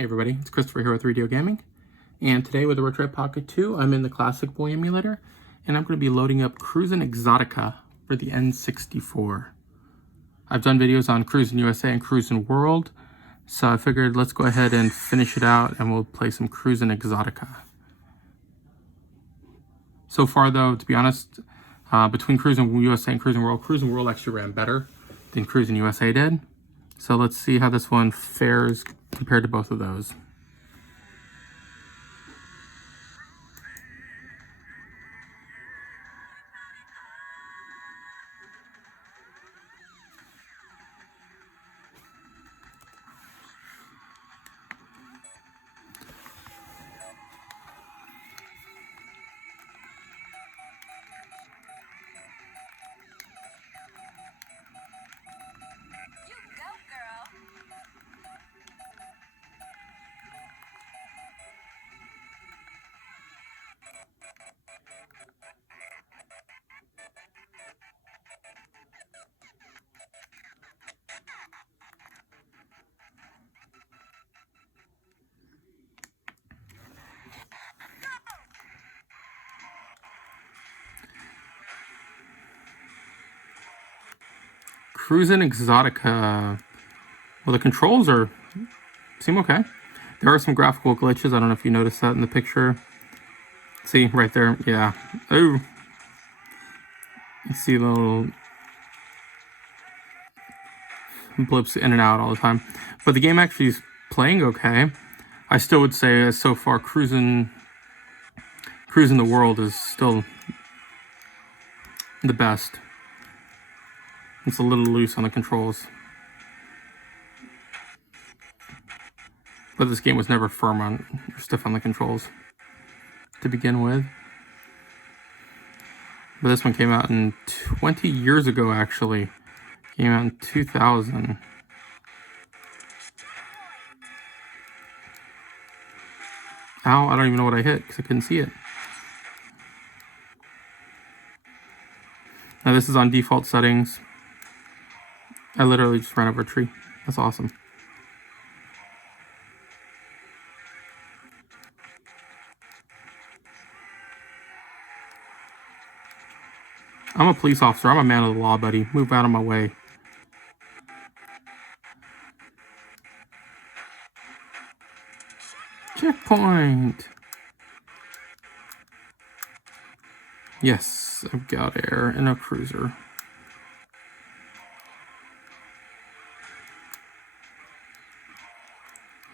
Hey everybody, it's Christopher here with 3DO Gaming, and today with the Retroid Pocket 2, I'm in the Classic Boy emulator, and I'm going to be loading up Cruis'n Exotica for the N64. I've done videos on Cruis'n USA and Cruis'n World, so I figured let's go ahead and finish it out, and we'll play some Cruis'n Exotica. So far though, to be honest, between Cruis'n USA and Cruis'n World actually ran better than Cruis'n USA did. So let's see how this one fares compared to both of those. Cruis'n Exotica. Well, the controls seem okay. There are some graphical glitches. I don't know if you noticed that in the picture. See, right there. Yeah. Oh. You see little blips in and out all the time. But the game actually is playing okay. I still would say so far Cruis'n the World is still the best. It's a little loose on the controls. But this game was never firm on or stiff on the controls to begin with. But this one came out in 20 years ago, actually. Came out in 2000. Ow, I don't even know what I hit because I couldn't see it. Now this is on default settings. I literally just ran over a tree. That's awesome. I'm a police officer. I'm a man of the law, buddy. Move out of my way. Checkpoint! Yes, I've got air and a cruiser.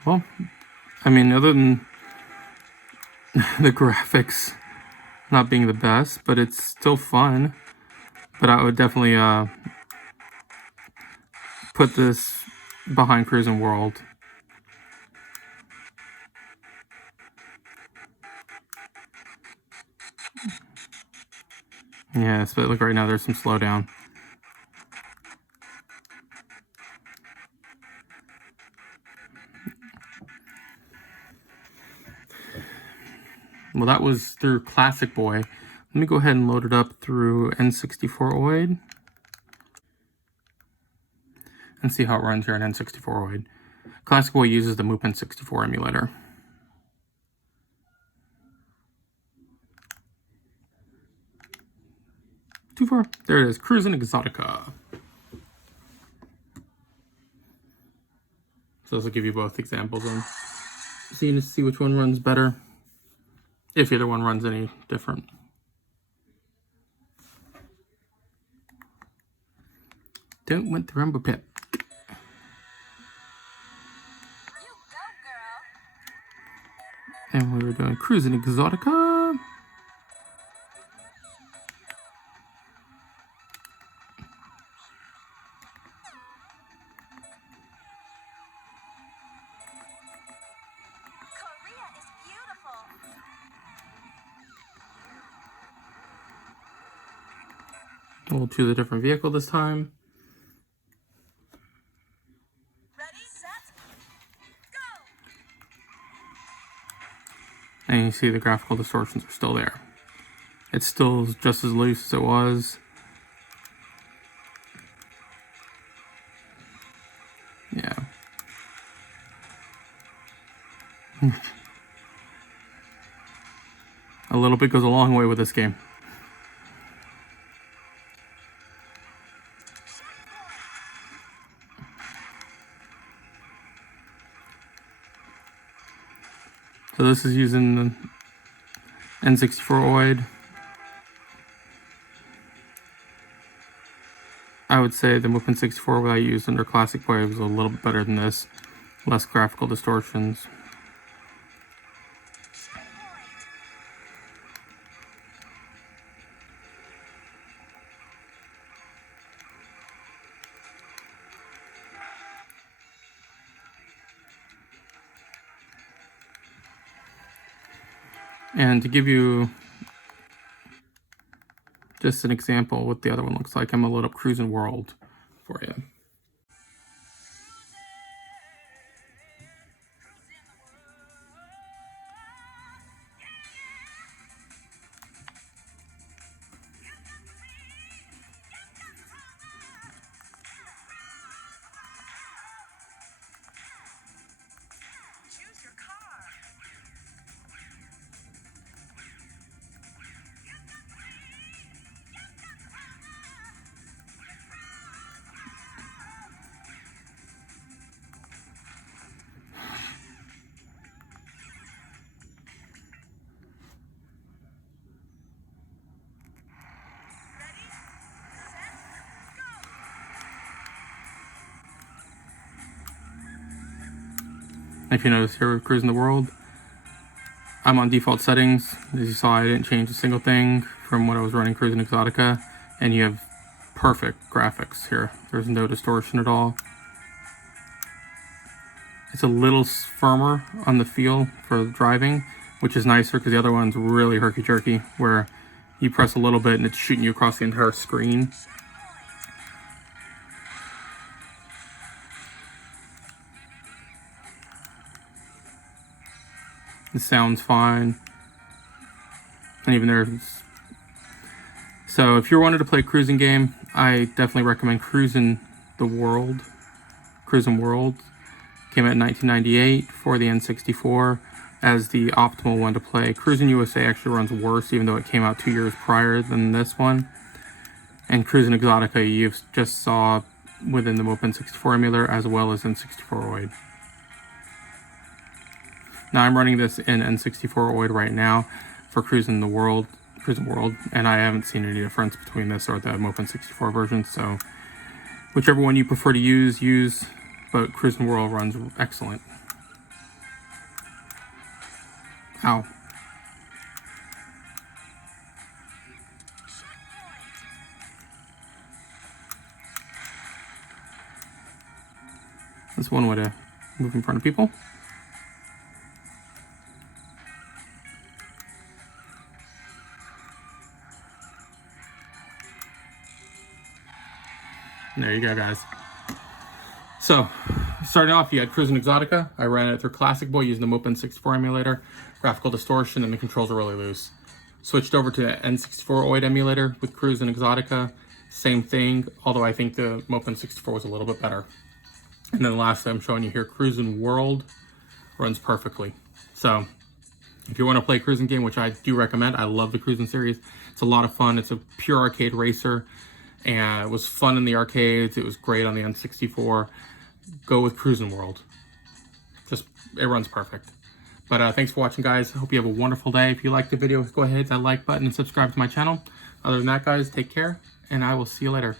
Well, I mean, other than the graphics not being the best, but it's still fun. But I would definitely put this behind Cruis'n World. Yes, but look, right now there's some slowdown. Well, that was through Classic Boy. Let me go ahead and load it up through N64 OID and see how it runs here on N64 OID. Classic Boy uses the Movement 64 emulator. Too far. There it is. Cruis'n Exotica. So this will give you both examples and so you can see which one runs better, if either one runs any different. Don't want the rumble pit. And we were doing Cruis'n Exotica. We'll choose a different vehicle this time. Ready, set, go! And you see the graphical distortions are still there. It's still just as loose as it was. Yeah. A little bit goes a long way with this game. So this is using the N64 OID. I would say the Movement 64 that I used under Classic Boy was a little bit better than this. Less graphical distortions. And to give you just an example what the other one looks like, I'm going to load up Cruis'n World for you. Choose your car. Ready, set, go. If you notice here with Cruis'n the World, I'm on default settings. As you saw, I didn't change a single thing from what I was running Cruis'n Exotica, and you have perfect graphics here. There's no distortion at all. It's a little firmer on the feel for driving, which is nicer because the other one's really herky-jerky, where you press a little bit and it's shooting you across the entire screen. It sounds fine. And even there. So if you're wanting to play a cruising game, I definitely recommend Cruis'n World. Came out in 1998 for the N64 as the optimal one to play. Cruis'n USA actually runs worse, even though it came out 2 years prior than this one. And Cruis'n Exotica you just saw within the Moped 64 emulator as well as N64 OID. Now I'm running this in N64 OID right now for Cruis'n World, and I haven't seen any difference between this or the Moped 64 version, so whichever one you prefer to use, but Cruis'n World runs excellent. Ow. That's one way to move in front of people. There you go, guys. So, starting off, you had Cruis'n Exotica. I ran it through Classic Boy using the Moped 64 emulator. Graphical distortion, and the controls are really loose. Switched over to N64 OID emulator with Cruis'n Exotica. Same thing, although I think the Moped 64 was a little bit better. And then lastly, I'm showing you here, Cruis'n World runs perfectly. So, if you want to play a cruising game, which I do recommend, I love the Cruis'n series. It's a lot of fun. It's a pure arcade racer. And it was fun in the arcades. It was great on the N64. Go with Cruis'n World. It runs perfect. But thanks for watching, guys. I hope you have a wonderful day. If you liked the video, go ahead, hit that like button and subscribe to my channel. Other than that, guys, take care, and I will see you later.